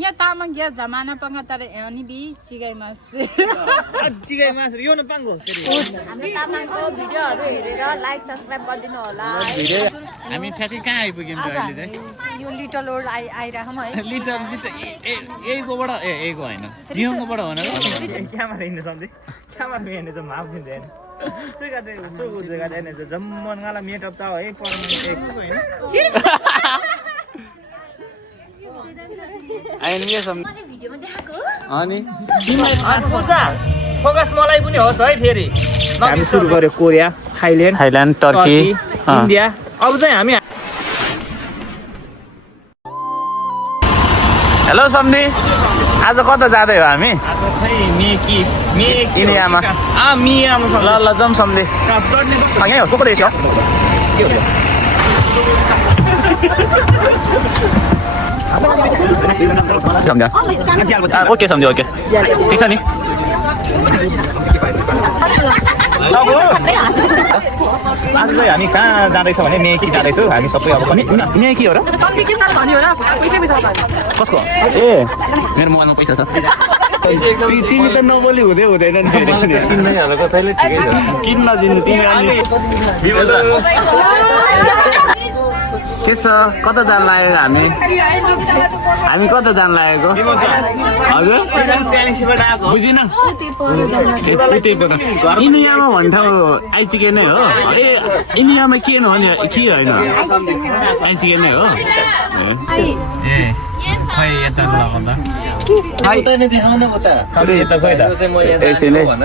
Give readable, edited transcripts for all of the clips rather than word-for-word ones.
यहाँ तामाङ गया जमाना पंगा तर अनि बि चिगाई मासु चिगाई मासु यो न पाङ्गो हाम्रो तामाङको भिडियोहरु हेरेर लाइक सब्स्क्राइब गरिदिनु होला हामी ठ्याक्कै कहाँ आइपुग्यौँ त अहिले चाहिँ यो लिटल रोड आइराखम है लिटल एगोबाट एगो हैन नियमबाट हो न क्यामेरा हिँड्नु सम्झे क्यामेरा हिँड्नु चाहिँ माफ दिँदैन सुगाते चोगु जग्गा देने चाहिँ जम्मन गाला मेटअप त है पर्मनेन्ट एक हैन आइनिए सम भिडियोमा देखाको अनि पूजा फोकस मलाई पनि होस् है फेरि हामी सुरु गर्यो कोरिया थाइल्यान्ड टर्की इन्डिया अब चाहिँ हामी हेलो सम्धी आज कता जाँदै हो हामी आज खै मेकी इन्डियामा मियामा ल ल जाउँ सम्धी यहीँ हो को देश हो के हो ओके सम्झ्यो ओके ठिक छ नि आज चाहिँ हामी कहाँ जाँदैछौँ भने मेकी जाँदैछौँ हामी सबै अब पनि यहाँ के हो र कसको ए मेरो मोबाइलमा पैसा छ तिमी त नबोली हुँदै हुँदैन चिन्दै होला कसैले ठिकै छ किन नचिन्नु तिमी अलि के छ कता जान लागेको हामी कता जान लागेको हजुर बुझिन इन्डियामा भन्ने ठाउँ आइचिके नै हो ए इन्डियामा के हो नि के होइन आइचिके नै हो खै यता लगाउँदा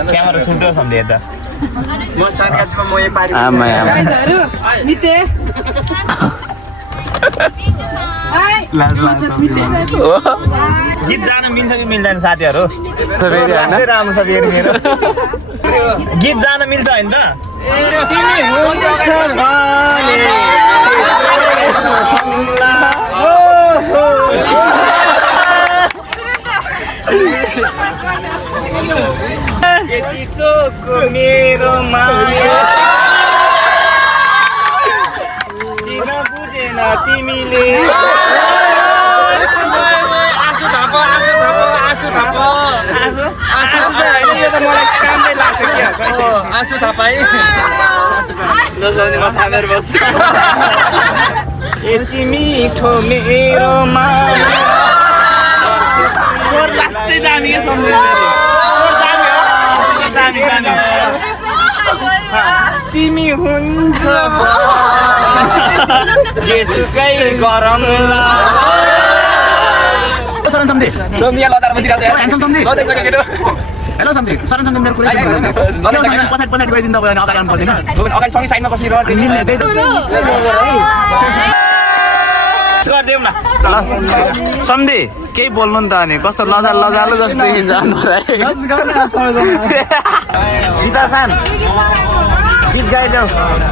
क्यामेरा सुन्टो सम्झे यता गीत जान मिल्छ कि मिल्दैन साथीहरू राम्रो छ फेरि मेरो गीत जान मिल्छ होइन त तिमी हुन्छौ यति चोक मेरो माया किन बुझेन तिमीले यति मिठो मेरो माया तिमी हुन्छ जेसुकै गरमला हेलो सम्धी सरन सम्धी मेरो कुरा पछाडि गइदिनु तपाईँ अगाडि आउनु पर्दैन अगाडि सँगै साइडमा बस्ने गरिदेऊ न सम्धी केही बोल्नु नि त अनि कस्तो लजालु जस्तो देखिन्छ सीता सान गीत गाइदेऊ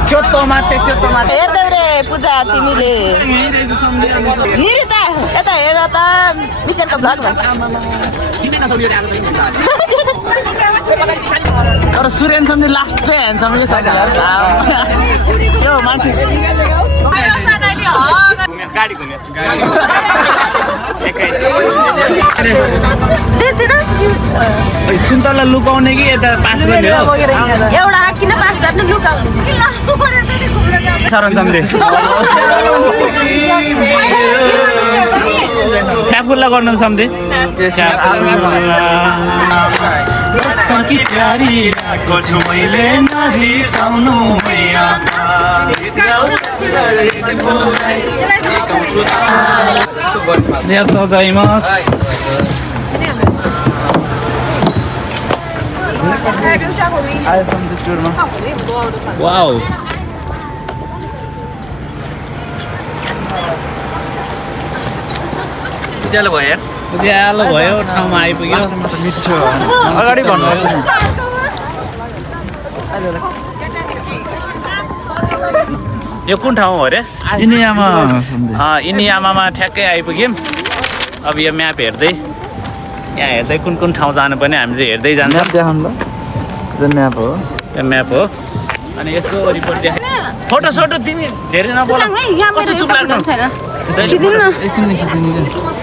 चोत्तो माटे हेर्दै रे पूजा तिमीले निरिता यता हेर त मिचनको भ्लग तर सुरेन सम्धी लास्ट चाहिँ ह्यान्डसम यो मान्छे गाडी घुम्यो सुन्तला लुकाउने कि यता पास गर्ने हो एउटा किन पास गर्नु लुकाउनु शरण सम्झे ट्यापुल्ला गर्नु सम्झे वाउ उज्यालो भयो ठाउँमा आइपुग्यो मिठो अगाडि भन्नुहोस् यो कुन ठाउँ हो अरे इनियामामा ठ्याक्कै आइपुग्यौँ अब यो म्याप हेर्दै यहाँ हेर्दै कुन ठाउँ जानुपर्ने हामी चाहिँ हेर्दै जान्छौँ म्याप देखाउनु ल म्याप हो यो म्याप हो अनि यसो वरिपरि देखाइ फोटो सोटो तिमी धेरै नबोला कस्तो चुप लाग्नु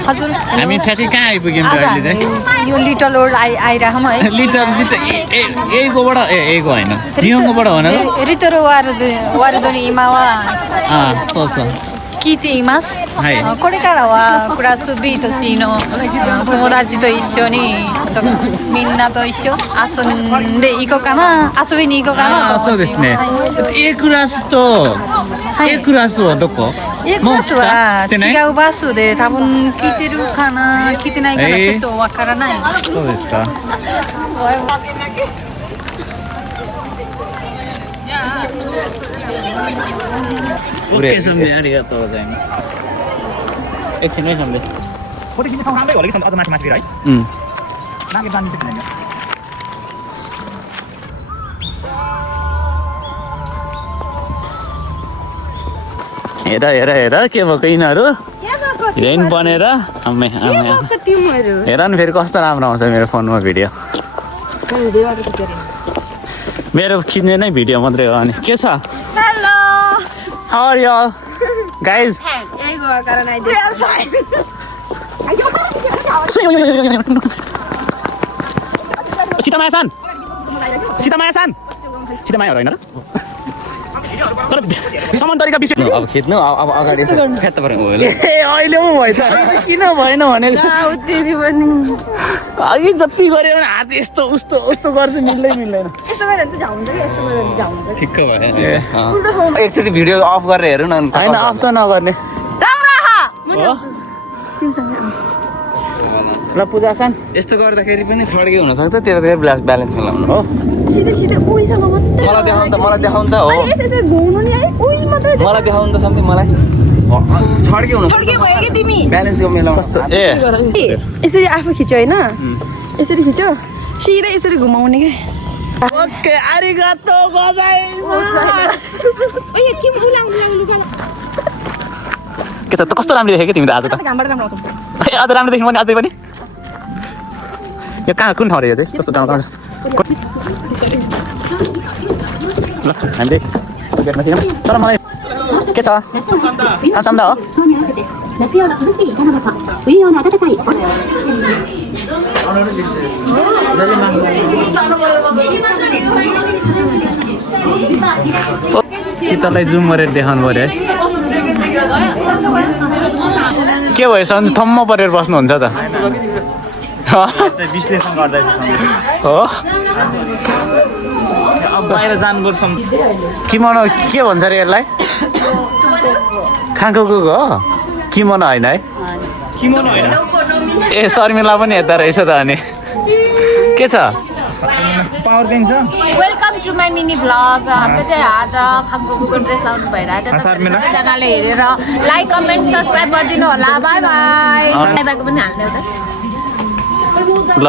हजुर हामी ठ्याक्कै कहाँ आइपुग्यौँ त अहिले चाहिँ यो लिटल रोड आइराखौँ है लिटर यहीकोबाट यहीको होइन नियमकोबाट हो न रितोरो वारुदोनी इमावा Kiti imasu. これからはクラス B と C の友達と一緒にみんなと一緒遊んで行こうかな遊びに行こうかなと思っています。そうですね。A クラスと A クラスはどこ？ A クラスは違うバスで多分聞いてるかな聞いてないかなちょっとわからない。そうですか。ओके सम्झे आりがとうございますएकछिन है सम्झे फोटो खिच्ने ठाउँ राम्रै होला कि सम्झे अझ माथि माथि है नाम जान्नु त किन हेर हेर हेर के भएको यिनीहरू रेन बनेर आमे आमे हेर न फेरि कस्तो राम्रो आउँछ मेरो फोनमा भिडियो मेरो खिच्ने नै भिडियो मात्रै हो अनि के छ hello How are y'all? Guys? Sitamaya-san! Sitamaya-san! Sitamaya होइन र? तर समान्तरिका विषय अब खिच्नु अब अगाडि फेत्त पर्यो ए अहिले पो भएछ किन भएन भने अघि जति गऱ्यो भने हात यस्तो उस्तो उस्तो गर्छ मिल्दैन यस्तो गरेर चाहिँ झाउँछ कि यस्तो गरेर झाउँछ ठिक्क भयो एकचोटि भिडियो अफ गरेर हेरौँ न हैन अफ त नगर्ने ल पूजासन यस्तो गर्दाखेरि पनि छड्के हुन सक्छ त्यतातिर ब्यालेन्स मिलाउनु हो सिधै सिधै उइसँग मात्रै मलाई देखाउन त हो यसै घुम्नु नि है उइ मात्रै मलाई देखाउन त सम्झे मलाई छड्के हुन छड्के भयो के तिमी ब्यालेन्सको मिलाउनु ए यसरी आफू खिच्यो हैन यसरी खिच्यो सिधै यसरी घुमाउने के ओके आरिगातो गोजाइमासु ओइ के बुलाउनु के त कस्तो राम्रो देखे के तिमी त आज त घामबाट राम्रो आउँछ ए अझ राम्रो देख्नु भने अझै पनि यो कहाँ कुन ठाउँ रे यो चाहिँ कस्तो ठाउँ ल हामीले गेटमा थियौँ तर मलाई के छ चन्दा हो शीतललाई जुम गरेर देखाउनु पऱ्यो है के भएछ भने थम्म परेर बस्नुहुन्छ त विश्लेषण गर्दैछ हो अब बाहिर जानुपर्छ किमोनो के भन्छ अरे यसलाई खाँको हो किमोनो होइन है किमोनो होइन ए शर्मिला पनि यता रहेछ त अनि के छ पावर ब्याङ्क छ welcome to my mini vlog हाम्रो चाहिँ आज खाङकोको ड्रेस लाउनु भइरहेछ सबैजनाले हेरेर लाइक कमेन्ट सब्सक्राइब गरिदिनु होला बाई बाई बाईको पनि हाल्ने हो त ल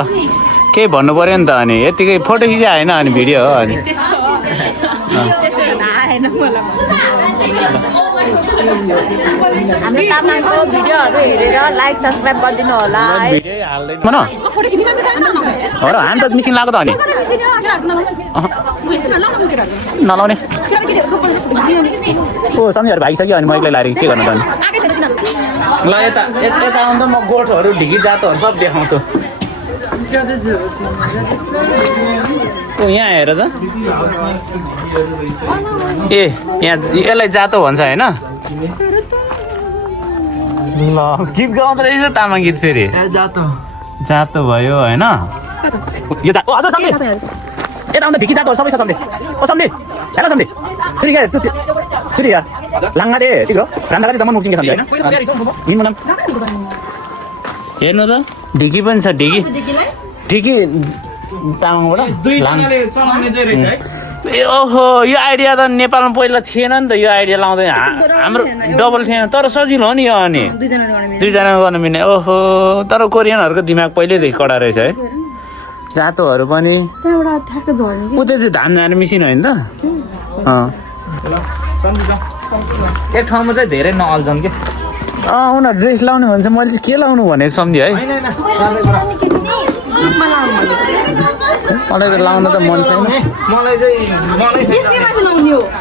केही भन्नु पर्यो नि त अनि यतिकै फोटो खिचे होइन अनि भिडियो हो अनि हाम्रो तामाङको भिडियोहरू हेरेर लाइक सब्सक्राइब गरिदिनु होला हो र हामी त मिसिन लगाएको त अनि नलाउने ओ सम्झिहरू भागिसक्यो अनि म एक्लै लाएर के गर्नु त अनि ल यता आउँदा म गोठहरू ढिकी जातहरू सब देखाउँछु ओ यहाँ हेर त ए यहाँ यसलाई जातो भन्छ होइन ल गीत गाउँदो रहेछ तामाङ गीत फेरि जातो भयो होइन यो यता आउँदा भिकी जातोहरू सबै छ सम्झे ओ सम्झे हेर सम्झे छुरी क्या छुरी यार लाङ्गा दे ठिक हो राङ्गा दे जम्मा मुक्सिङ सम्झे हेर्नु त ढिकी पनि छ ढिकी तामाङबाट ए ओहो यो आइडिया त नेपालमा पहिला थिएन नि त यो आइडिया लाउँदै हाम्रो डबल थिएन तर सजिलो हो नि यो अनि दुईजना गर्नु मिल्ने ओहो तर कोरियनहरूको दिमाग पहिल्यैदेखि कडा रहेछ है जातोहरू पनि ऊ त्यो चाहिँ धान जाने मिसिन होइन त एक ठाउँमा चाहिँ धेरै नअल्झन् के उनीहरू ड्रेस लाउने भन्छ मैले चाहिँ के लाउनु भनेको सम्झेँ है मलाई त लाउन त मन छैन मलाई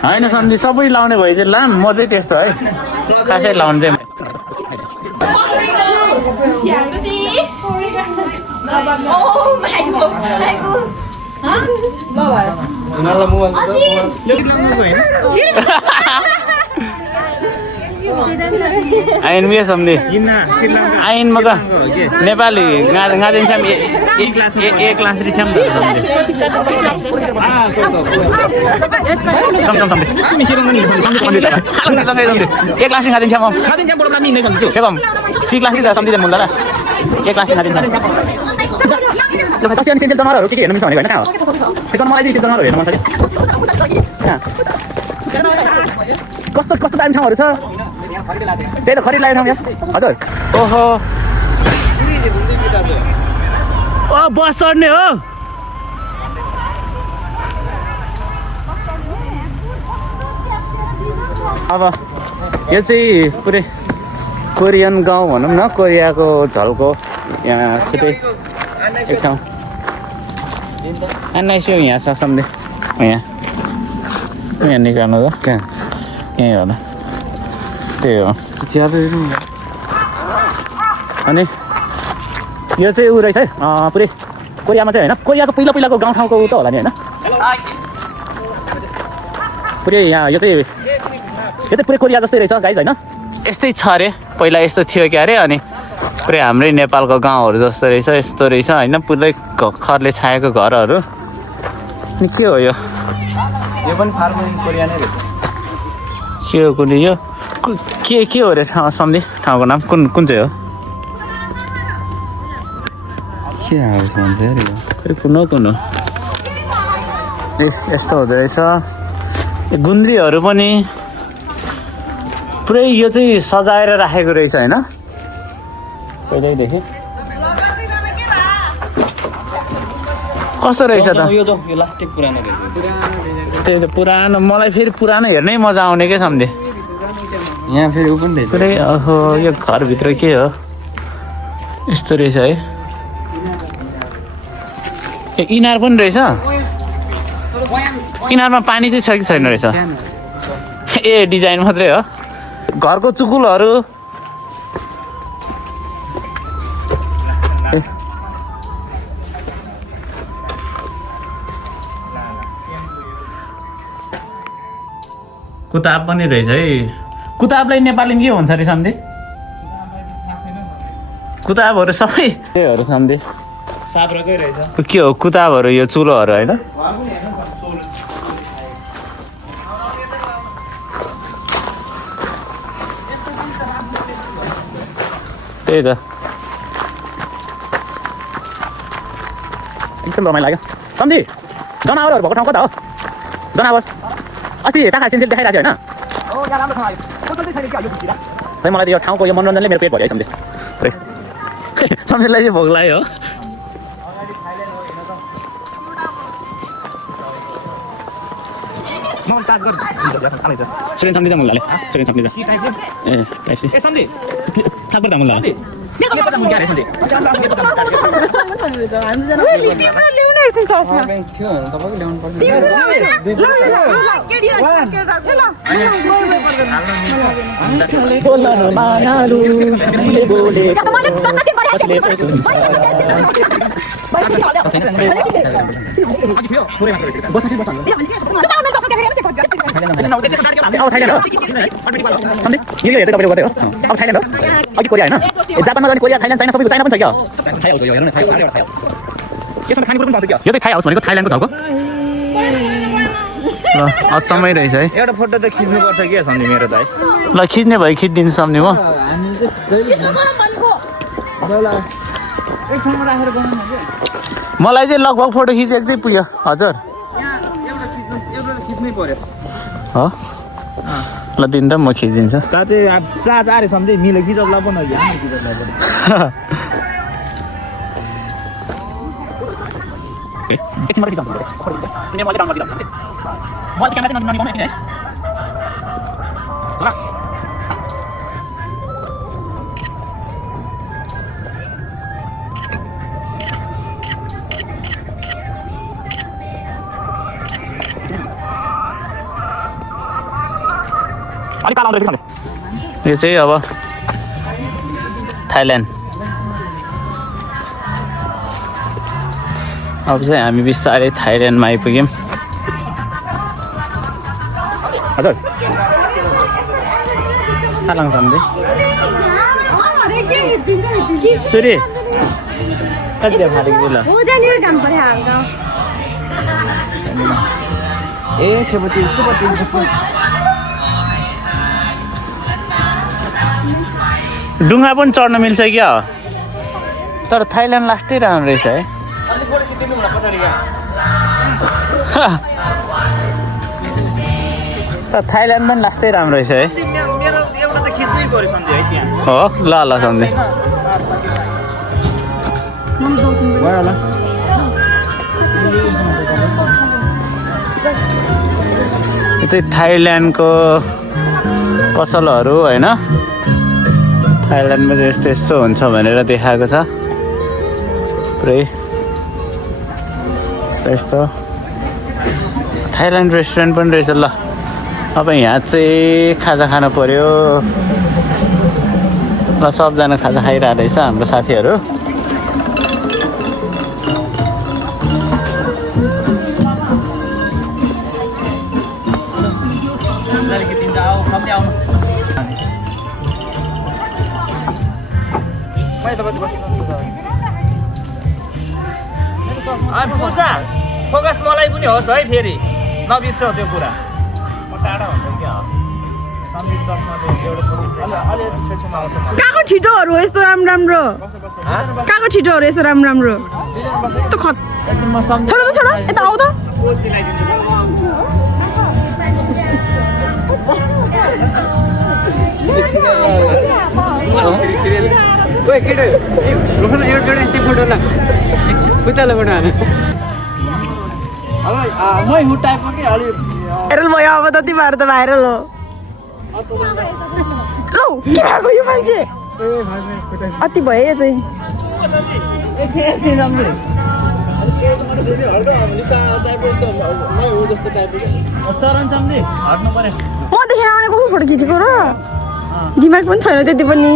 होइन सम्झि सबै लाउने भए चाहिँ लाम म चाहिँ त्यस्तो है खासै लाउनु चाहिँ आइन मिया सम्झि आइन मग नेपाली गादिन्छ ए क्लास रिछम त सम्झि ए क्लास गादिन्छ म सी क्लास नि त सम्झिँदै मुल्ला ल ए क्लास गादिन्छ कस्तो अनि जनावरहरू के हेर्नु मिल्छ भनेको होइन कहाँ हो त्यो मलाई चाहिँ त्यो जनावरहरू हेर्नु मन छ कस्तो कस्तो दामी ठाउँहरू छ त्यही त खरिद लाग्ने ठाउँ हजुर ओहो बस चढ्ने हो अब यो चाहिँ पुरै कोरियन गाउँ भनौँ न कोरियाको झल्को यहाँ छिटै एक ठाउँ एनआइसी यहाँ छ सम्झे यहाँ निकाल्नु त कहाँ यहीँ होला त्यही हो अनि यो चाहिँ ऊ रहेछ है पुरै कोरियामा चाहिँ होइन कोरियाको पहिलाको गाउँठाउँको ऊ त होला नि होइन पुरै यहाँ यो चाहिँ पुरै कोरिया जस्तै रहेछ गाइज होइन यस्तै छ अरे पहिला यस्तो थियो क्या अरे अनि पुरै हाम्रै नेपालको गाउँहरू जस्तो रहेछ यस्तो रहेछ होइन पुरै खरले छाएको घरहरू अनि के हो यो पनि फार्मिङ कोरिया नै रहेछ के हो कुनै यो के हो अरे ठाउँ सम्झि ठाउँको नाम कुन चाहिँ हो के हाल्छ भन्छ अरे कुन हो ए यस्तो हुँदो रहेछ गुन्द्रीहरू पनि पुरै यो चाहिँ सजाएर राखेको रहेछ होइन पहिल्यैदेखि कस्तो रहेछ त यो लास्टिक पुरानो रहेछ त्यही त पुरानो मलाई फेरि पुरानो हेर्नै मजा आउने क्या सम्झे यहाँ फेरि ऊ पनि रहेछ पुरै ओहो यो घरभित्र के हो यस्तो रहेछ है ए इनार पनि रहेछ इनारमा पानी चाहिँ छ कि छैन रहेछ ए डिजाइन मात्रै हो घरको चुकुलहरू कुताब पनि रहेछ है कुताबलाई नेपालीमा के भन्छ अरे सम्झे कुताबहरू सबै त्योहरू सम्झे साब्रकै रहेछ के हो कुताबहरू यो चुलोहरू होइन त्यही त एकदम रमाइलो लाग्यो सम्झि जनावरहरू भएको ठाउँ कता हो जनावर अस्ति टाका सेन्सेल देखाइरहेको थियो होइन मलाई यो ठाउँको यो मनोरञ्जनले मेरो पेट भर्यो है सम्झे सम्झेलाई चाहिँ भोग लाग्यो हो सुरेन सम्झिँदा मुल्लाले सुरेन सम्झिँदा ए सम्झि थाहा पर्दा मुल्ला अघि कोरिया होइन जापानमा जाने कोरिया थाइल्यान्ड चाइना सबैको चाइना पनि छ क्या यसमा खानेकुरा पनि पाउँछ क्या यो चाहिँ थाई हाउस भनेको थाइल्यान्डको ठाउँको ल अचम्मै रहेछ है एउटा फोटो त खिच्नुपर्छ के सम्झि मेरो त है ल खिच्ने भयो खिचिदिन्छु सम्झि म मलाई चाहिँ लगभग फोटो खिचेको चाहिँ पुग्यो हजुर खिच्नै पर्यो हो ल दिन त म खिचिदिन्छु चार्ज आरे सम्झे मिले खिचौला पनि अलिक कालो आउँदैछ यो चाहिँ अब थाइल्यान्ड अब चाहिँ हामी बिस्तारै थाइल्यान्डमा आइपुग्यौँ हजुर खालाङ सम्झे चुरी कति फालेको ल ए खेपति डुङ्गा पनि चढ्न मिल्छ क्या तर थाइल्यान्ड लास्टै राम्रो रहेछ है तर थाइल्यान्ड पनि लास्टै राम्रो रहेछ है मेरो एउटा त खिच्नै पर्यो सन्जय है त्यहाँ हो ल ल सम्झे यो चाहिँ थाइल्यान्डको पसलहरू होइन थाइल्यान्डमा चाहिँ यस्तो यस्तो हुन्छ भनेर देखाएको छ पुरै यस्तो यस्तो थाइल्यान्ड रेस्टुरेन्ट पनि रहेछ ल अब यहाँ चाहिँ खाजा खानु पर्यो ल सबजना खाजा खाइरहेको रहेछ हाम्रो साथीहरू पूजा फोकस मलाई पनि होस् है फेरि नबिर्सौ त्यो कुरा म टाढा हुन्छ क्या सन्दीप चस्माले एउटा छेउछेउमा आउँछ कहाँको छिटोहरू यस्तो राम्रो राम्रो कहाँको छिटोहरू यस्तो राम्रो राम्रो यस्तो खत छोडो त छोडो यता आऊ त भाइरल भयो अब त तिमीहरू त भाइरल हो लौ के भएको यो मान्छे अति भयो यो चाहिँ मदेखि आउने कस्तो फोटो खिचेको र दिमाग पनि छैन त्यति पनि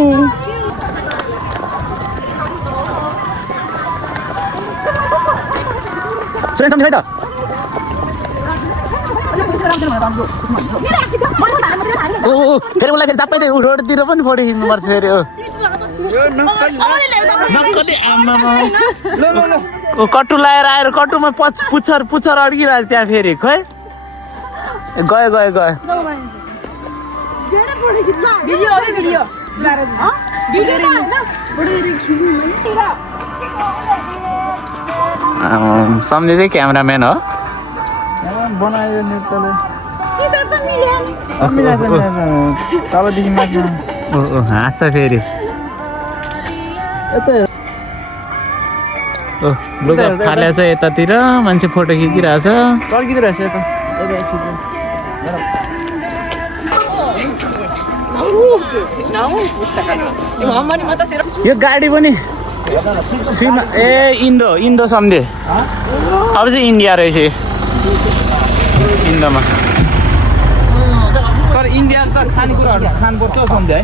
फेरि उसलाई फेरि चाप्पै रोडतिर पनि फोटो खिच्नुपर्छ फेरि हो कट्टु लगाएर आएर कट्टुमा पुच्छर अड्किरहेको त्यहाँ फेरि खोइ गयो गयो गयो सम्झे चाहिँ क्यामराम्यान हो बनायो नेताले हाँस्छ फेरि लुगा फाले छ यतातिर मान्छे फोटो खिचिरहेछ टर्किँदो रहेछ यो गाडी पनि ए इन्दो सम्झे अब चाहिँ इन्डिया रहेछ इन्दोमा तर इन्डिया त खानपुर क्या सम्झे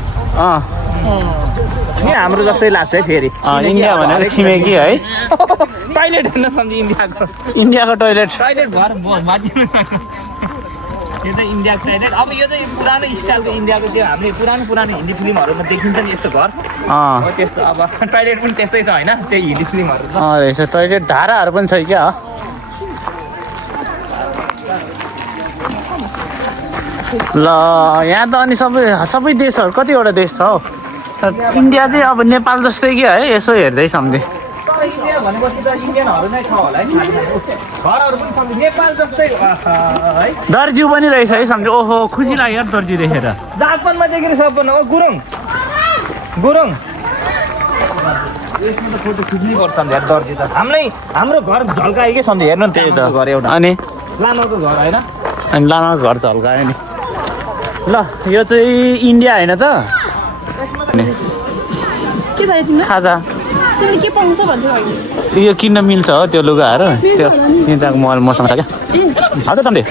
है हाम्रो जस्तै लाग्छ है फेरि इन्डिया भनेको छिमेकी है टोइलेट हेर्न सम्झे इन्डियाको टोइलेट भएर बाँधिनु यो चाहिँ इन्डियाको टोइलेट अब यो चाहिँ पुरानो स्टाइलको इन्डियाको त्यो हामीले पुरानो हिन्दी फिल्महरूमा देखिन्छ नि यस्तो घर हो त्यस्तो अब टोइलेट पनि त्यस्तै छ होइन त्यही हिन्दी फिल्महरू रहेछ टोइलेट धाराहरू पनि छ क्या ल यहाँ त अनि सबै देशहरू कतिवटा देश छ हौ इन्डिया चाहिँ अब नेपाल जस्तै क्या है यसो हेर्दै सम्झे इन्डिया भनेपछि त इन्डियनहरू नै छ होला है घरहरू पनि सम्झे नेपाल जस्तै है दर्जिउ पनि रहेछ है सम्झे ओहो खुसी लाग्यो यार दर्जी देखेर जापानमा देखेर सबभन्दा गुरुङ यसमा त फोटो खिच्नै पर्छ नि यार दर्जी त हाम्रो घर झल्कायो कि सम्झे हेर्नु न त्यही त घर एउटा अनि लामाको घर होइन लामाको घर झल्कायो नि ल यो चाहिँ इन्डिया होइन त के चाहियो तिमीलाई खाजा तिमीले के पाउँछ भन्थ्यौ यो किन्न मिल्छ हो त्यो लुगाहरू त्यो त्यहाँको मसँग छ क्या हजुर सम्झे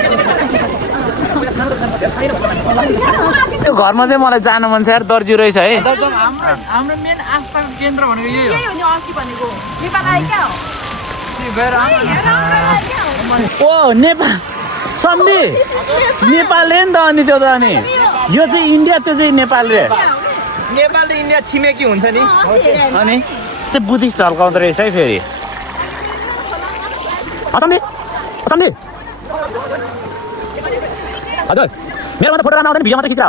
यो घरमा चाहिँ मलाई जानु मन छ यार दर्जी रहेछ है हाम्रो मेन आस्थाको केन्द्र भनेको यही हो यही हो नि अस्ति भनेको नेपाल आयो क्या हो ओ नेपाल सम्धि नेपाल रे नि त अनि त्यो त अनि यो चाहिँ इन्डिया त्यो चाहिँ नेपाल रे नेपाल र इन्डिया छिमेकी हुन्छ नि अनि त्यो बुद्धिस्ट झल्काउँदो रहेछ है फेरि सम्धि सम्धि हजुर मेरो मात्र फोटो राम्रो आउँदैन भिडियो मात्र खिच्दा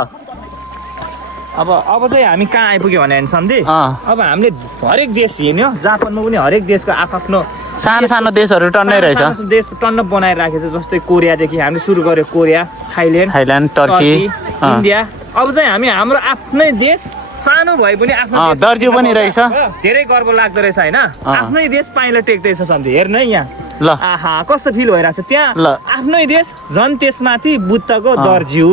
अब चाहिँ हामी कहाँ आइपुग्यो भने सम्धि अँ। अब हामीले हरेक देश हेर्ने हो जापानमा पनि हरेक देशको आफ्नो सानो सानो देशहरू टन्नै रहेछ सानो देश टन्न बनाएर राखेको छ जस्तै कोरियादेखि हामीले सुरु गर्यो कोरिया थाइल्यान्ड टर्की इन्डिया अब चाहिँ हामी हाम्रो आफ्नै देश सानो भए पनि आफ्नो देश दर्जी पनि रहेछ धेरै गर्व लाग्दो रहेछ होइन आफ्नै देश पाइला टेक्दैछ सम्धि हेर्नु है यहाँ ल आहा कस्तो फिल भइरहेछ त्यहाँ ल। आफ्नै देश झन् त्यसमाथि बुद्धको दर्जिउ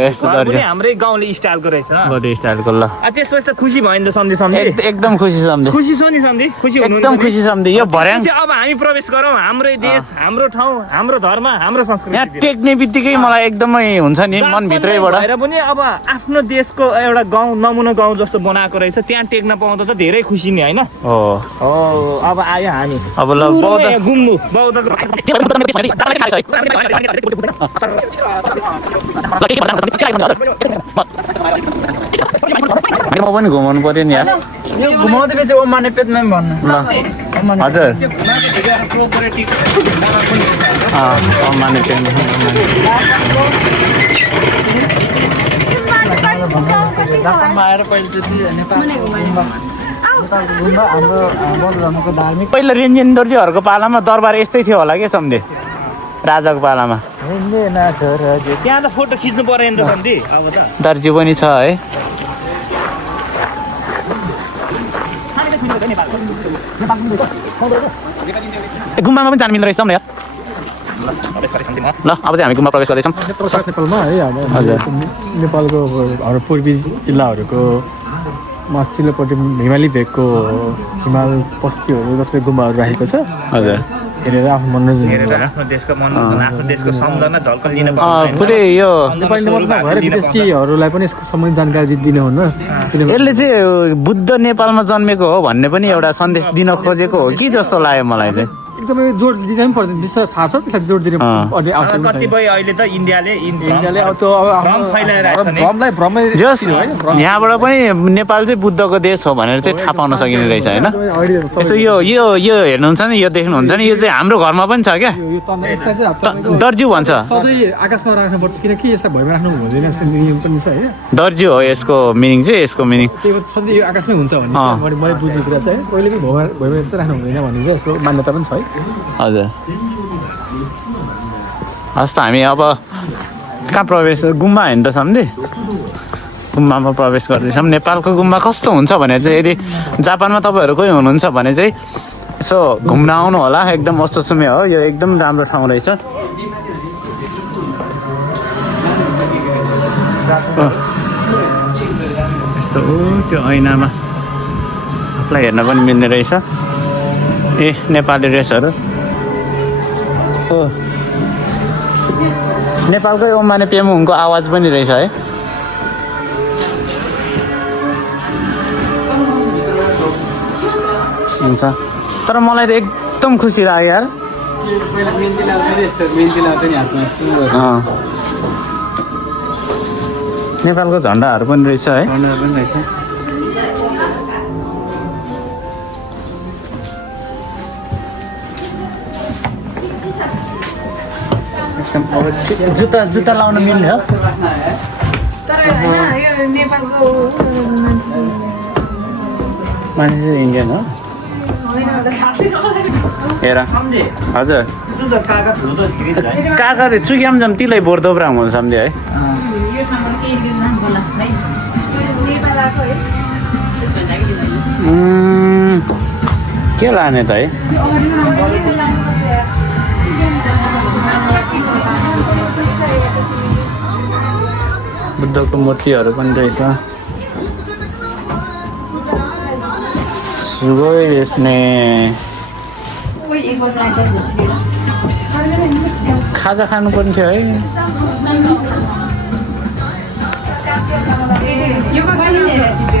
यस्तो दर्जिउ हाम्रै गाउँले स्टाइलको रहेछ बडी स्टाइलको ल त्यसपछि त खुसी भयो नि त सम्धि सम्धि एकदम खुसी सम्धि खुसी छु नि सम्धि खुसी हुनु एकदम खुसी सम्धि यो भर्याङ अब हामी प्रवेश गरौँ हाम्रै देश हाम्रो ठाउँ हाम्रो धर्म हाम्रो यहाँ संस्कृति टेक्ने बित्तिकै मलाई एकदमै हुन्छ नि मनभित्रैबाट भएर पनि अब आफ्नो देशको एउटा गाउँ नमुना गाउँ जस्तो बनाएको रहेछ त्यहाँ टेक्न पाउँदा त धेरै खुसी नि होइन हो अब आयो हामी अब ल बौद्ध घुम्नु बौद्धको म पनि घुमाउनु पर्यो नि यार यो घुमाउँदै बेच ओमा नेपेदमा भन्नु ल हजुर माने जापानमा आएर पहिलोचोटि हाम्रो धार्मिक पहिला रेन्जेन दर्जीहरूको पालामा दरबार यस्तै थियो होला क्या सम्धि राजाको पालामा त्यहाँ त फोटो खिच्नु पर्यो नि त सम्धि अब त दर्जी पनि छ है गुम्बामा पनि जानु मिल्दो रहेछ नि यार ल अब चाहिँ हामी गुम्बा प्रवेश गर्दैछौँ नेपालमा है हजुर नेपालको हाम्रो पूर्वी जिल्लाहरूको माथिल्लोपट्टि हिमाली भेगको हिमाल पस्तीहरू जसले गुम्बाहरू राखेको छ हजुर हेरेर आफ्नो मनोरञ्जन आफ्नो देशको मनोरञ्जन आफ्नो देशको सम्झना झल्कन लिन पुरै यो नेपाली मात्र नभएर विदेशीहरूलाई पनि यसको सम्बन्धित जानकारी दिनु हुन यसले चाहिँ बुद्ध नेपालमा जन्मेको हो भन्ने पनि एउटा सन्देश दिन खोजेको हो कि जस्तो लाग्यो मलाई चाहिँ एकदमै जोड दिँदै पनि पर्दैन विश्व थाहा छ त्यसलाई जोड दिनु पर्ने आवश्यक छ कतिपय अहिले त इन्डियाले इन्डियाले अब त्यो भ्रम फैलाइरहेको छ नि भ्रमै जस यहाँबाट पनि नेपाल चाहिँ बुद्धको देश हो भनेर चाहिँ थाहा पाउन सकिने रहेछ होइन यसो यो यो यो हेर्नुहुन्छ नि यो देख्नुहुन्छ नि यो चाहिँ हाम्रो घरमा पनि छ क्या दर्जिउ भन्छ सधैँ आकाशमा राख्नुपर्छ किनकि यसलाई भएमा राख्नु हुँदैन यसको नियम पनि छ होइन दर्जिउ हो यसको मिनिङ चाहिँ यसको मिनिङ त्यो सधैँ यो आकाशमै हुन्छ भन्ने चाहिँ मैले बुझ्ने कुरा चाहिँ कहिले पनि भएमा चाहिँ राख्नु हुँदैन भन्ने चाहिँ यसको मान्यता पनि छ है हजुर हस् त हामी अब कहाँ प्रवेश गुम्बा होइन त सम्धि गुम्बामा प्रवेश गर्दैछौँ नेपालको गुम्बा कस्तो हुन्छ भने चाहिँ यदि जापानमा तपाईँहरू कोही हुनुहुन्छ भने चाहिँ यसो घुम्न आउनु होला एकदम अस्तसुम्य हो यो एकदम राम्रो ठाउँ रहेछ यस्तो हो त्यो ऐनामा आफूलाई हेर्न पनि मिल्ने रहेछ ए नेपाली ड्रेसहरू हो नेपालकै ओमाने पेमुङको आवाज पनि रहेछ है हुन्छ तर मलाई त एकदम खुसी लाग्यो यार नेपालको झन्डाहरू पनि रहेछ है जुत्ता जुत्ता लाउन मिल्ने हो मान्छे चाहिँ इन्डियन हो हेर हजुर कागज चुक्याम जाम तिलाई बोर्दोब्राम हुन्छ सम्झे है के लाने त है बुद्धको मूर्तिहरू पनि रहेछ सुगोइ बेच्ने खाजा खानु पर्ने थियो है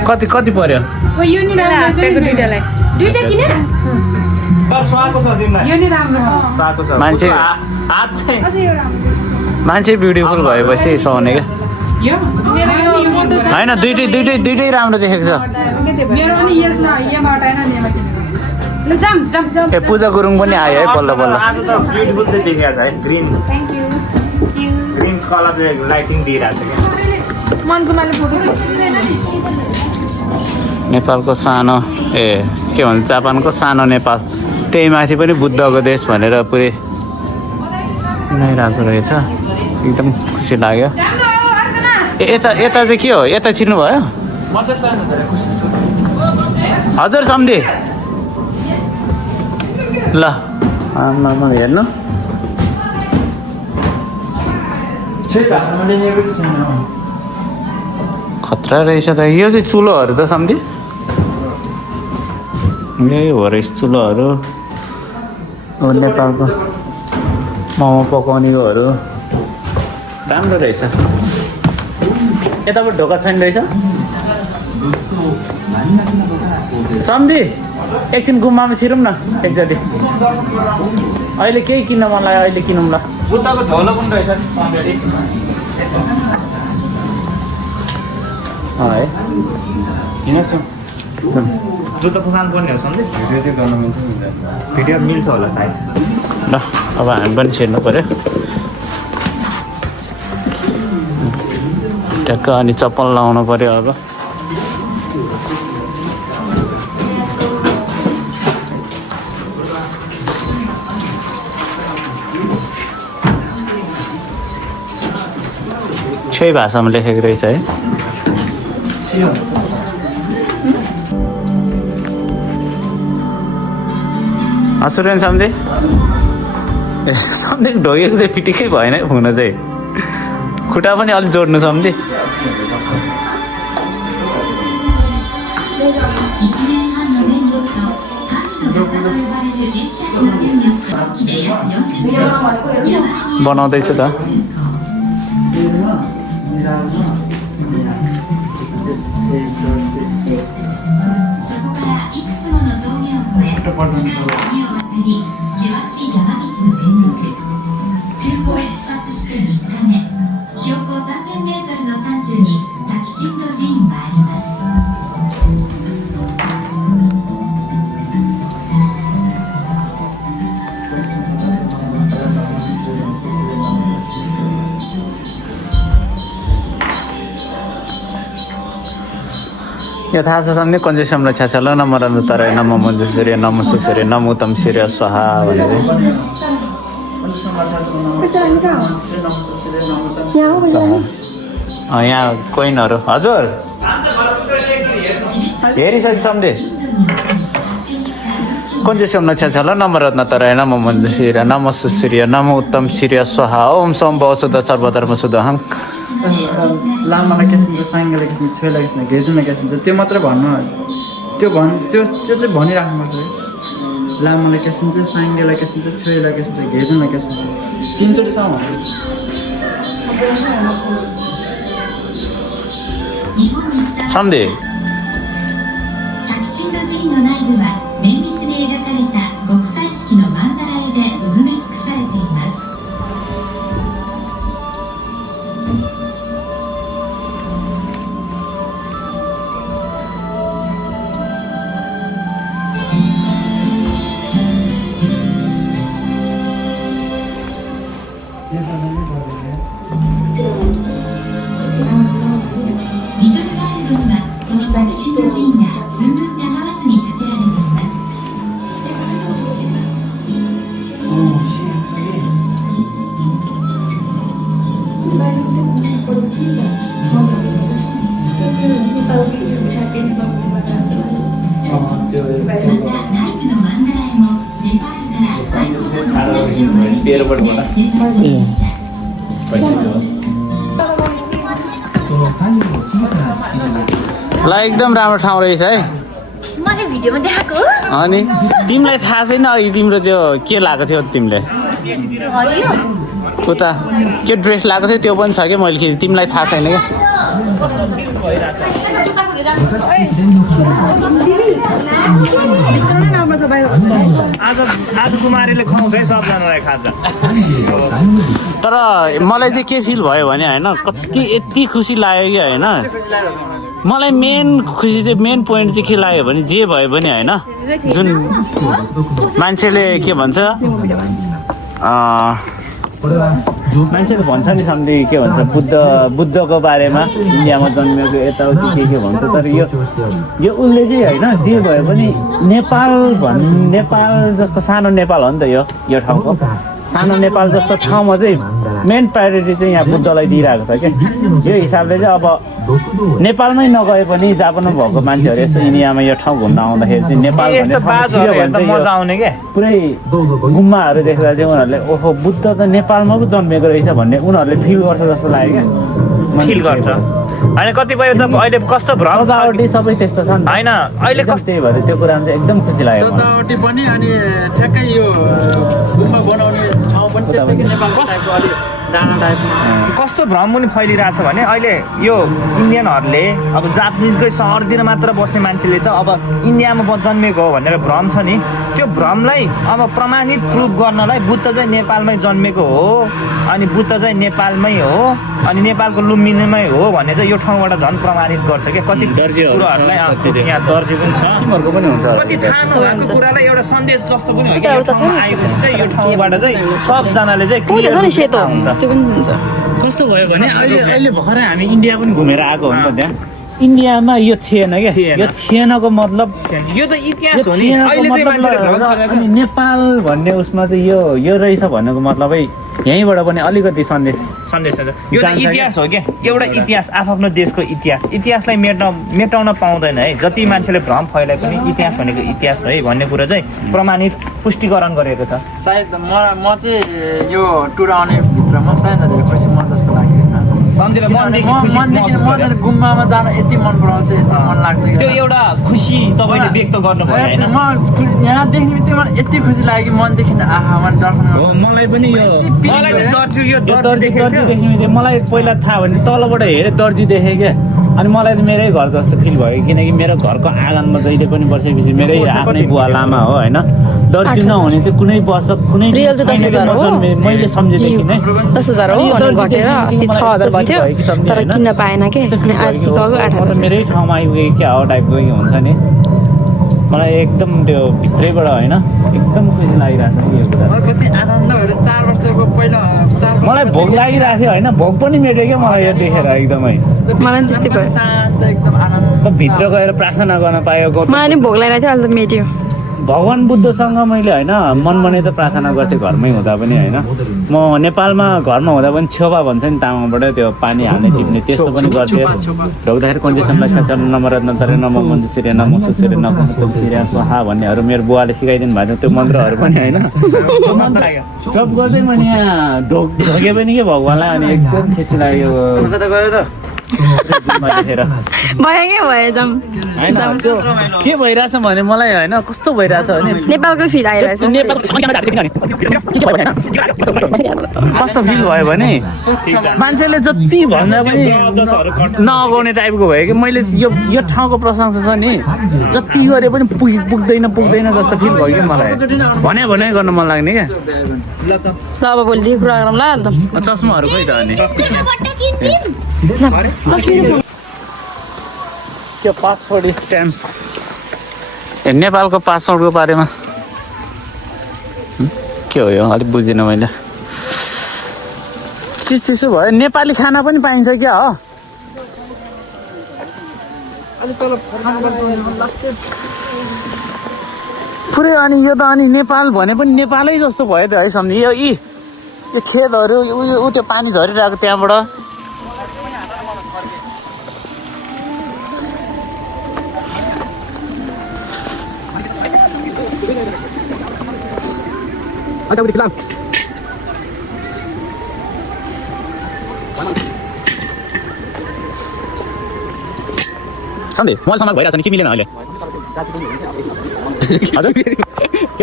कति कति पर्यो मान्छे ब्युटिफुल भएपछि सुहाउने क्या होइन दुइटै राम्रो देखेको छ ए पूजा गुरुङ पनि आयो है बल्ल बल्ल ब्युटिफुल चाहिँ देखिरहेको छ है ग्रिन ग्रिन कलरले लाइटिङ दिइरहेको छ नेपालको सानो ए के भन्छ जापानको सानो नेपाल त्यही माथि पनि बुद्धको देश भनेर पुरै चिनाइरहेको रहेछ एकदम खुसी लाग्यो यता यता चाहिँ के हो यता चिन्नुभयो हजुर सम्धि ल आमा हेर्नु खतरा रहेछ त यो चाहिँ चुलोहरू त सम्धि यही हो रहेछ चुलोहरू नेपालको मोमो पकाउनेहरू राम्रो रहेछ यताबाट ढोका छैन रहेछ सम्धि एकछिन गुम्बामा छिरौँ न एकचोटि अहिले केही किन्न मन लाग्यो अहिले किनौँ ल बुद्धको झोलो पनि रहेछ है जुत्ता पुगानु पर्ने हो सम्झे भिडियो मिल्छ होला सायद ल अब हामी पनि छिर्नु पऱ्यो ट्याक्क अनि चप्पल लाउनु पऱ्यो अब छुई भाषामा लेखेको रहेछ है हँसुरेन सम्झे सम्झे ढोगेको चाहिँ फिटिकै भएन हुन चाहिँ खुट्टा पनि अलिक जोड्नु सम्झे बनाउँदैछ त यो थाहा छ सम्झे कन्जेसम रक्षा छ ल नमरनु तर नम मन्जु सूर्य नम सुसूर्य नम उत्तम सूर्य स्वाहा भनेर यहाँ कोइनहरू हजुर हेरिसके सम्झे कन्जेसम रक्षा छ ल नमरत्न तर नम मन्जु सूर्य नम सुसूर्य नम उत्तम सूर्य स्वाहा ओम सोम शुद्ध सर्वधर्म शुद्ध हङ लामालाई केसिन्छ साङ्गेलाई केसिन्छ छोइलाई केसिन्छ घेजुलाई केसिन्छ त्यो मात्रै भन्नु त्यो चाहिँ भनिराख्नुपर्छ है लामालाई केसिन्छ साङ्गेलाई केसिन्छ छोइलाई केसिन्छ घेजुलाई केसिन्छ तिनचोटिसम्म सम्झे ल एकदम राम्रो ठाउँ रहेछ है मैले भिडियोमा देखाएको अनि तिमीलाई थाहा छैन अघि तिम्रो त्यो के लगाएको थियो तिमीले उता के ड्रेस लगाएको थियो त्यो पनि छ क्या मैले तिमीलाई थाहा छैन क्या आज कुमारीले खुवाउँछ है सबजनालाई खान्छ तर मलाई चाहिँ के फिल भयो भने होइन कति यति खुसी लाग्यो कि होइन मलाई मेन खुसी चाहिँ मेन पोइन्ट चाहिँ के लाग्यो भने जे भयो भने होइन जुन मान्छेले के भन्छ मान्छेले भन्छ नि समथिङ के भन्छ बुद्धको बारेमा इन्डियामा जन्मेको यताउति के भन्छ तर यो उसले चाहिँ होइन जे भयो पनि नेपाल जस्तो सानो नेपाल हो नि त यो ठाउँको सानो नेपाल जस्तो ठाउँमा चाहिँ मेन प्रायोरिटी चाहिँ यहाँ बुद्धलाई दिइरहेको छ क्या यो हिसाबले चाहिँ अब नेपालमै नगए पनि जापानमा भएको मान्छेहरू यसो इन्डियामा यो ठाउँ घुम्न आउँदाखेरि चाहिँ नेपाल मजा आउने क्या पुरै गुम्बाहरू देख्दा चाहिँ उनीहरूले ओहो बुद्ध त नेपालमा पो जन्मेको रहेछ भन्ने उनीहरूले फिल गर्छ जस्तो लाग्यो क्या फिल गर्छ होइन कतिपय त अहिले कस्तो भ्रम सजावटी सबै त्यस्तो छ नि होइन अहिले कस्तो त्यही भएर त्यो कुरामा चाहिँ एकदम खुसी लाग्यो मलाई। सजावटी पनि अनि ठ्याक्कै यो गुम्बा बनाउने ठाउँ पनि त्यस्तै कि नेपालको टाइपको अलिक डाँडा टाइपको कस्तो भ्रम पनि फैलिरहेछ भने अहिले यो इन्डियनहरूले अब जापानिजकै सहरतिर मात्र बस्ने मान्छेले त अब इन्डियामा जन्मेको हो भनेर भ्रम छ नि त्यो भ्रमलाई अब प्रमाणित प्रुफ गर्नलाई बुद्ध चाहिँ नेपालमै जन्मेको हो अनि बुद्ध चाहिँ नेपालमै हो अनि नेपालको लुम्बिनीमै हो भने चाहिँ यो ठाउँबाट झन् प्रमाणित गर्छ क्या कति कुराहरूलाई यहाँ दर्जी पनि छ तिमीहरूको पनि हुन्छ कति थाहा नभएको कुरालाई एउटा सन्देश जस्तो पनि हो कि यो ठाउँमा आएपछि चाहिँ यो ठाउँबाट चाहिँ सबजनाले चाहिँ क्लियर हुन्छ त्यो पनि हुन्छ कस्तो भयो भने अहिले भर्खरै हामी इन्डिया पनि घुमेर आएको हो नि त त्यहाँ इन्डियामा यो थिएन क्या यो थिएनको मतलब यो त इतिहास हो नि अहिले चाहिँ मान्छेले भ्रम अनि नेपाल भन्ने उसमा चाहिँ यो रहेछ भन्नुको मतलबै यहीँबाट पनि अलिकति सन्देश छ यो त इतिहास हो क्या एउटा इतिहास आफ्नो देशको इतिहासलाई मेटाउन पाउँदैन है जति मान्छेले भ्रम फैलाए पनि इतिहास भनेको इतिहास हो है भन्ने कुरा चाहिँ प्रमाणित पुष्टिकरण गरेको छ सायद म चाहिँ यो टुर आउने भित्रमा सायद धेरै खुसी म जस्तो लाग्यो गुम्बामा जान यति मन पराउँछ यति मन लाग्छ त्यो एउटा खुसी तपाईँले व्यक्त गर्नुभयो होइन म यहाँ देख्ने बित्तिकै मलाई यति खुसी लाग्यो कि मनदेखि आहा मन दर्शन मलाई पनि मलाई त दर्जी यो दर्जी देख्ने मलाई पहिला थाहा भने तलबाट हेरेँ दर्जी देखेँ क्या अनि मलाई त मेरै घर जस्तो फिल भयो किनकि मेरो घरको आँगनमा जहिले पनि बसेपछि मेरै आफ्नै बुवा लामा हो होइन दर्जी नहुने चाहिँ कुनै वर्ष कुनै मैले सम्झेदेखि नै 10,000 हो अनि घटेर अस्ति 6,000 भयो तर किन्न पाएन के अनि आज गएको 8,000 मेरै ठाउँमा आइपुगेँ क्या हो टाइपको हुन्छ नि मलाई एकदम त्यो भित्रैबाट होइन एकदम खुसी लागिरहेको छ यो कुरा कति आनन्द भएर 4 वर्षको पहिला 4 वर्ष मलाई भोक लागिरहेको थियो होइन भोक पनि मेट्यो क्या मलाई यो देखेर एकदमै मलाई त्यस्तै भयो शान्त एकदम आनन्द भित्र गएर प्रार्थना गर्न पायो मलाई नि भोक लागिरहेको थियो अहिले त मेट्यो भगवान् बुद्धसँग मैले होइन मनमनै त प्रार्थना गर्थेँ घरमै हुँदा पनि होइन म नेपालमा घरमा हुँदा पनि छेउपा भन्छ नि तामाङबाट त्यो पानी हाल्ने टिप्ने त्यस्तो पनि गर्थेँ ढोक्दाखेरि कन्जेसनलाई छाचन नमरत्न तरे नम मन्जु सिरे नम सुसिरे नकुम सिरे स्वाहा भन्नेहरू मेरो बुवाले सिकाइदिनु भएको थियो त्यो मन्त्रहरू पनि होइन जब गर्दै मैले यहाँ ढोके पनि के भगवान्लाई अनि एकदम खुसी लाग्यो भयो के भयो जाम के भइरहेछ भने मलाई होइन कस्तो भइरहेछ भने नेपालको फिल आइरहेछ कस्तो फिल भयो भने मान्छेले जति भन्दा पनि नगाउने टाइपको भयो कि मैले यो ठाउँको प्रशंसा छ नि जति गरे पनि पुग्दैन जस्तो फिल भयो कि मलाई भने गर्न मन लाग्ने क्या ल अब भोलिदेखि कुरा गरौँ ल चस्माहरू खै त अनि त्यो पासपोर्ट स्ट्याम्प नेपालको पासपोर्टको बारेमा के हो यो अलिक बुझिनँ मैले चिसो भयो नेपाली खाना पनि पाइन्छ क्या हो पुरै अनि यो त अनि नेपाल भने पनि नेपालै जस्तो भयो त है सम्झि यो खेतहरू ऊ त्यो पानी झरिरहेको त्यहाँबाट सन्धि मोबाइल समाज भइरहेछ नि के मिलेन अहिले हजुर के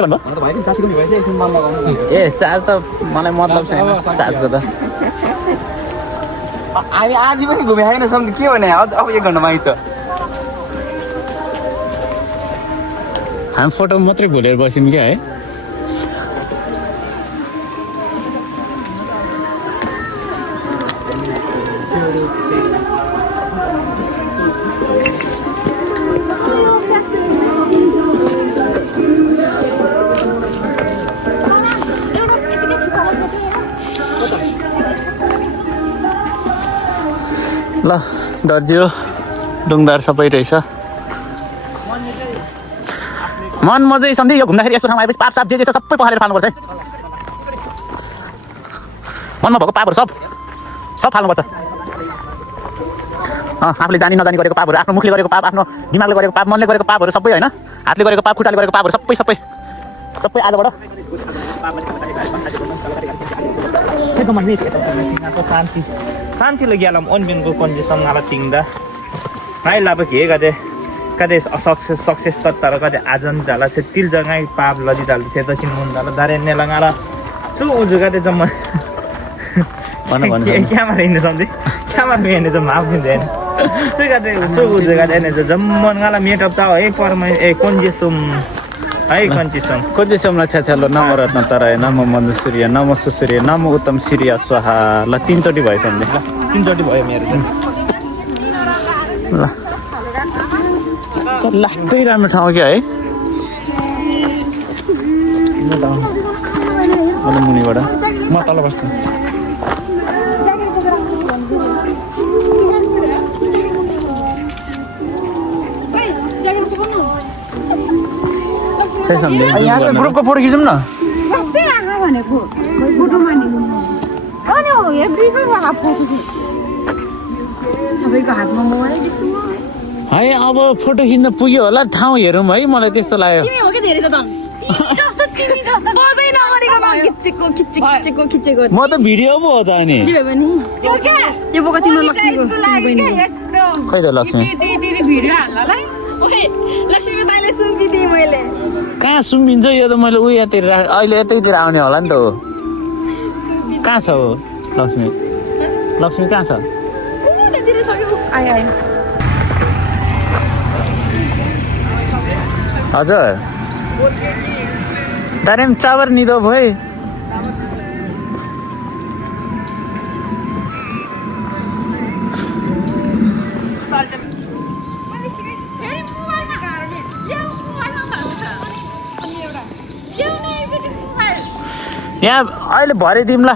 भन्नु ए चार्ज त मलाई मतलब छैन चार्जको त हामी आधी पनि घुमे होइन सम्झ के भने अब 1 घन्टा बाँकी छ हामी फोटो मात्रै भुलेर बस्यौँ क्या है ल दर्जियो डुङदार सबै रहेछ मन मजै सम्झि यो घुम्दाखेरि यस्तो ठाउँ आएपछि पाप साप जे छ सबै पखालेर फाल्नुपर्छ है मनमा भएको पापहरू सब फाल्नुपर्छ आफूले जानी नजानी गरेको पापहरू आफ्नो मुखले गरेको पाप आफ्नो दिमागले गरेको पाप मनले गरेको पापहरू सबै होइन हातले गरेको पाप खुट्टाले गरेको पापहरू सबै आजबाट शान्ति lagi alam on bin ko kon jisam ngala chingda hai la ba ke kade success tar kade ajan dala che til jangai pap ladi dal che da sin mun dala dare ne langala chu uju kade jam भन camera हिँड्नु सम्झे camera हिँड्ने चाहिँ माफ दिँदैन chu uju kade ne jam mon ngala made up ta है परमा ए konjesum है कन्चिसम कोजेसमलाई छ्याछ्यालो नमो रत्न तराय नमो मनुसूर्य नमो सुसूर्य नमो उत्तम सूर्य स्वाहा ल 3 चोटि भयो सम्झे ल 3 चोटि भयो मेरो ल लास्टै राम्रो ठाउँ क्या है मलाई मुनिबाट म तल बस्छु यहाँ ग्रुपको फोटो खिचौँ न सबैको हातमा मोबाइल देख्छु म है अब फोटो खिच्न पुग्यो होला ठाउँ हेरौँ है मलाई त्यस्तो लाग्यो तिमी हो कि धेरै त तिमी त बर्दै नगरिकन खिचेको म त भिडियो पो हो त अनि जे भए पनि यो बोका तिम्रो लक्ष्मीको खै त लक्ष्मी दिदी भिडियो हाल्नलाई ओए लक्ष्मी ताईले सुम्पिदिए मैले कहाँ सुम्बिन्छ यो त मैले उ यतातिर अहिले यतैतिर आउने होला नि त हो कहाँ छ हो लक्ष्मी कहाँ छ हजुर दारेम चावर निदो भए यहाँ अहिले भरिदिउँ ल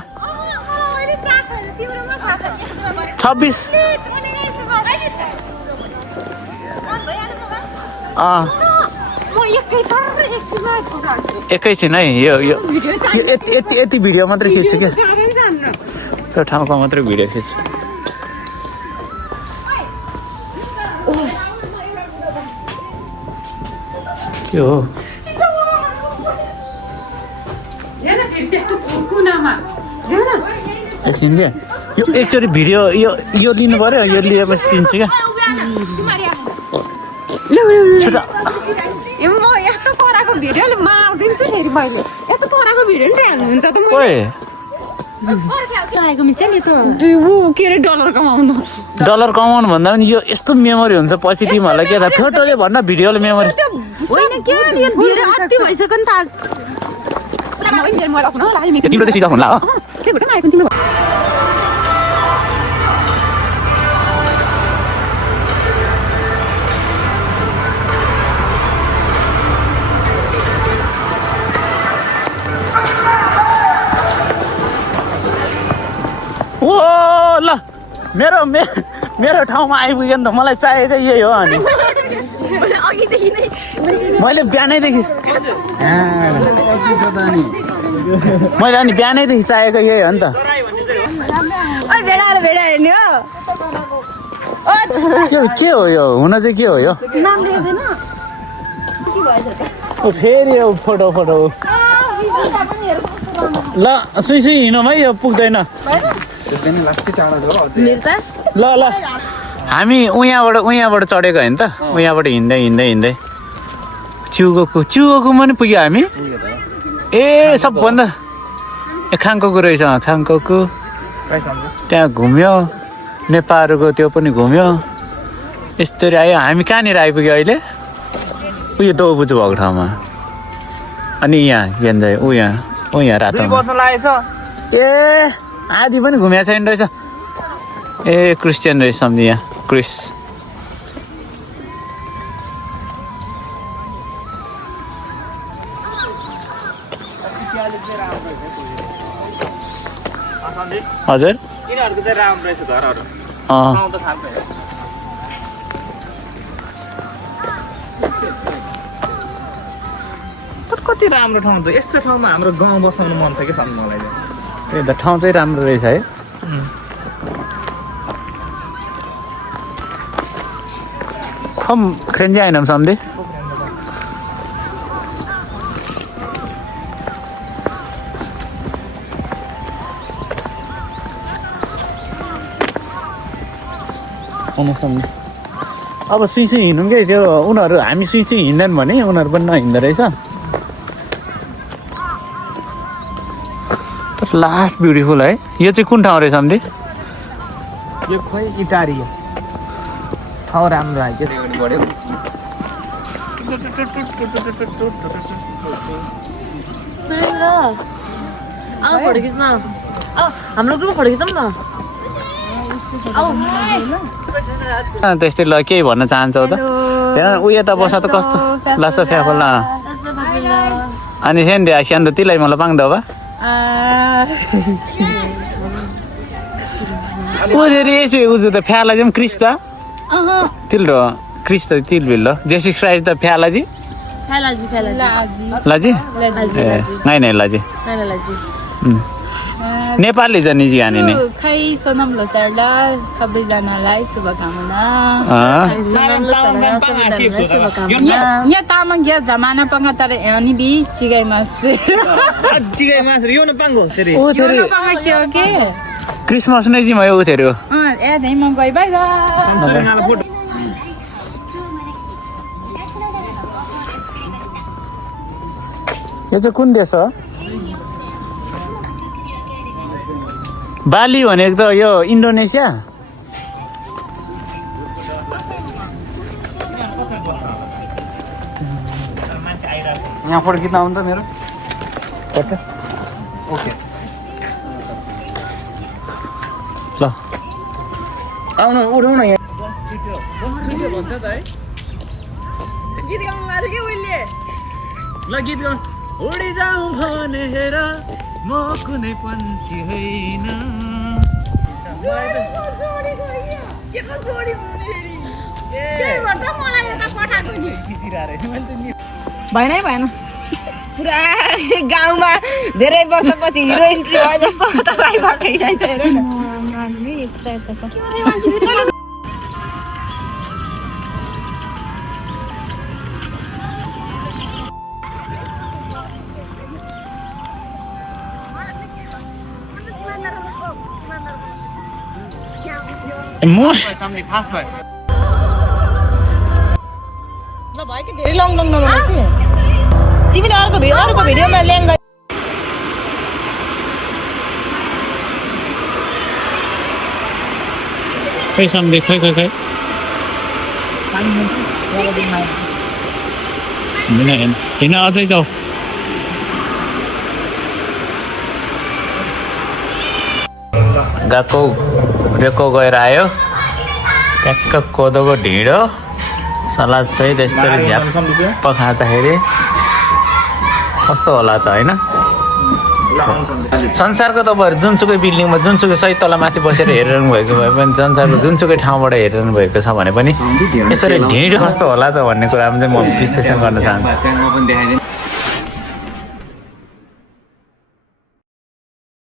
26 एकैछिन है यो यति भिडियो मात्रै खिच्छु क्या त्यो ठाउँको मात्रै भिडियो खिच्छु के हो एकछिन क्या यो एकचोटि भिडियो यो लिनु पर्यो यो लिएपछि दिन्छु क्या म यस्तो कराको भिडियोले मारिदिन्छु फेरि मैले यस्तो कराको भिडियो नि हाल्नुहुन्छ त ओए के अरे डलर कमाउनु भन्दा पनि यो यस्तो मेमोरी हुन्छ पछि तिमीहरूलाई के थाहा फोटोले भन्दा भिडियोले मेमोरी भइसक्यो नि त तिम्रो चाहिँ सिधा हुन्ला हो ओ ल मेरो ठाउँमा आइपुग्यो नि त मलाई चाहिएको यही हो अनि मैले बिहानैदेखि चाहिएको यही हो नि त के हो यो हुन चाहिँ के हो यो फेरि यो फोटो ल सुई हिँडौँ है यो पुग्दैन ल हामी उहाँबाट चढेको होइन त उहाँबाट हिँड्दै चिउगोको पनि पुग्यो हामी ए सबभन्दा खाङको रहेछ खाङको त्यहाँ घुम्यो नेपालको त्यो पनि घुम्यो यस्तरी आयो हामी कहाँनिर आइपुग्यो अहिले उयो दौबुजु भएको ठाउँमा अनि यहाँ गेन्जाइ ऊ यहाँ रातो ए आधी पनि घुमेको छैन रहेछ ए क्रिस्चियन रहेछ सम्झि यहाँ क्रिस हजुर यिनीहरूको चाहिँ राम्रो रहेछ घरहरू अँ सुहाउँदो खालको तर कति राम्रो ठाउँ त यस्तो ठाउँमा हाम्रो गाउँ बसाउनु मन छ कि सम्झ मलाई चाहिँ त्यही त ठाउँ चाहिँ राम्रो रहेछ है खम खेन्जी आएनौँ सम्झे अब सुई हिँड्नु क्या त्यो उनीहरू हामी सुई हिँड्दैन भने उनीहरू पनि नहिँड्दो रहेछ तर लास्ट ब्युटिफुल है यो चाहिँ कुन ठाउँ रहेछ सम्झे यो खोइ इटारी हो ठाउँ राम्रो आयो हाम्रो ग्रुप फोटो खिचौँ न त्यस्तै ल केही भन्न चाहन्छौ त हेर ऊ यता बस त कस्तो लास फ्याफल अनि सेन दे आसियान त तिलाई मलाई पाङ्दो बा उजेरी यसो उजु त फ्याला चाहिँ क्रिस त तिल्रो क्रिस त तिलबिल जेसी क्राइस्ट त फ्यालाजी लाजी ए नाइ नाइ लाजी नेपाली जनिजी हाने नि खै सोनम लोसारलाई सबैजनालाई शुभकामना यहाँ तामाङ या जमाना पंगा तर अनि बि चिगाइ मास चिगाइ मास यो न पाङ्गो तेरे ऊ थेरी के क्रिसमस नै जी भयो ऊ थेरी ए धै म गइ बाइ फोटो यो चाहिँ कुन देश हो बाली भनेको त यो इन्डोनेसिया यहाँ फोटो खिच्न आउनु त मेरो ओके ल आउनु उठाउन यहाँ गीत गाउनु लाग्यो कि उहिले ल गीत गाउँ उडी जाउँ भनेर म कुनै पन्छी होइन भएन है भएन पुरा गाउँमा धेरै वर्षपछि हिरो इन्ट्री भयो जस्तो तपाईँ भएको भयो कि धेरै लङ नबनाऊ कि तिमीले अर्को भिडियोमा ल्याङ खै सम्झे खै हिँड अझै जाऊ गएको रेको गएर आयो ट्याक्क कोदोको ढिँडो सलाद सहित यस्तरी झ्याप्प खाँदाखेरि कस्तो होला त होइन संसारको तपाईँहरू जुनसुकै बिल्डिङमा जुनसुकै सही तल माथि बसेर हेरिरहनु भएको भए पनि संसारको जुनसुकै ठाउँबाट हेरिरहनु भएको छ भने पनि यसरी ढिँडो कस्तो होला त भन्ने कुरामा चाहिँ म विश्लेषण गर्न चाहन्छु